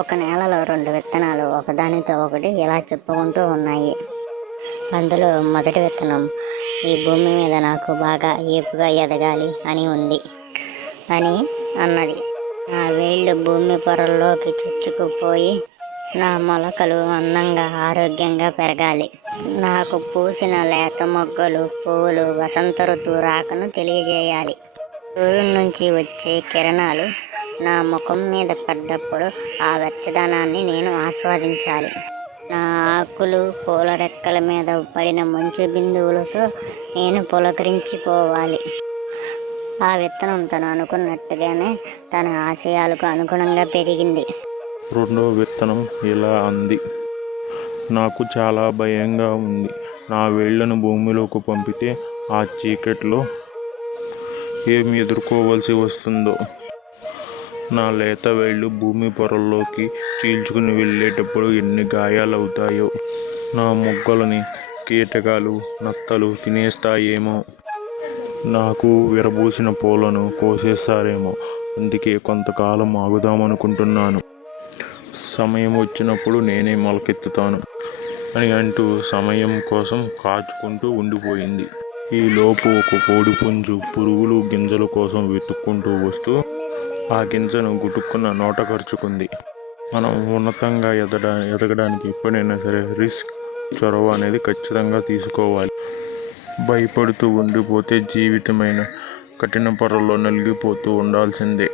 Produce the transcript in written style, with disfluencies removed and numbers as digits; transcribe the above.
ఒక నేలలో రెండు విత్తనాలు ఒకదానితో ఒకటి ఇలా చెప్పుకుంటూ ఉన్నాయి. అందులో మొదటి విత్తనం, ఈ భూమి మీద నాకు బాగా ఏపుగా ఎదగాలి అని ఉంది అని అన్నది. నా వేళ్ళు భూమి పొరల్లోకి చొచ్చుకుపోయి నా మొలకలు అందంగా ఆరోగ్యంగా పెరగాలి. నాకు పూసిన లేత మొగ్గలు పువ్వులు వసంత ఋతువు రాకను తెలియజేయాలి. సూర్యుడి నుంచి వచ్చే కిరణాలు నా ముఖం మీద పడ్డప్పుడు ఆ వెచ్చదనాన్ని నేను ఆస్వాదించాలి. నా ఆకులు పూల రెక్కల మీద పడిన మంచు బిందువులతో నేను పులకరించిపోవాలి. ఆ విత్తనం తను అనుకున్నట్టుగానే తన ఆశయాలకు అనుగుణంగా పెరిగింది. రెండో విత్తనం ఇలా అంది, నాకు చాలా భయంగా ఉంది. నా వేళ్లను భూమిలోకి పంపితే ఆ చీకట్లో ఏమి ఎదుర్కోవలసి వస్తుందో. నా లేత వేళ్ళు భూమి పొరల్లోకి చీల్చుకుని వెళ్ళేటప్పుడు ఎన్ని గాయాలవుతాయో. నా మొగ్గలని కీటకాలు నత్తలు తినేస్తాయేమో. నాకు విరబూసిన పూలను కోసేస్తారేమో. అందుకే కొంతకాలం ఆగుదామనుకుంటున్నాను. సమయం వచ్చినప్పుడు నేనే మొలకెత్తుతాను అని అంటూ సమయం కోసం కాచుకుంటూ ఉండిపోయింది. ఈలోపు ఒక కోడిపుంజు పురుగులు గింజల కోసం వెతుక్కుంటూ వస్తూ ఆ గింజను గుటుక్కున నోట ఖర్చుకుంది. మనం ఉన్నతంగా ఎదగడానికి ఎప్పుడైనా సరే రిస్క్, చొరవ అనేది ఖచ్చితంగా తీసుకోవాలి. భయపడుతూ ఉండిపోతే జీవితమైన కఠిన పొరల్లో నలిగిపోతూ ఉండాల్సిందే.